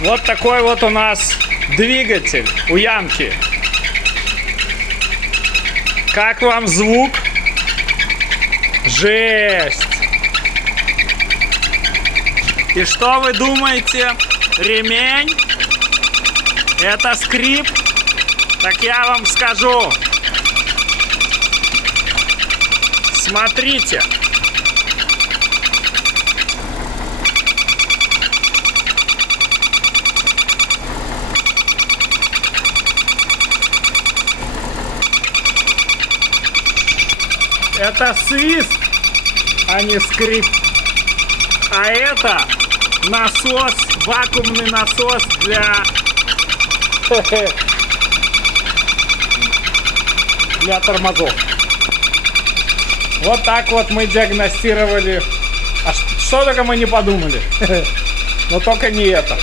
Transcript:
Вот такой вот у нас двигатель у Янки. Как вам звук? Жесть! И что вы думаете? Ремень? Это скрип? Так я вам скажу. Смотрите. Это свист, а не скрип. А это насос, вакуумный насос для тормозов. Вот так вот мы диагностировали. А что только мы не подумали. Но только не это.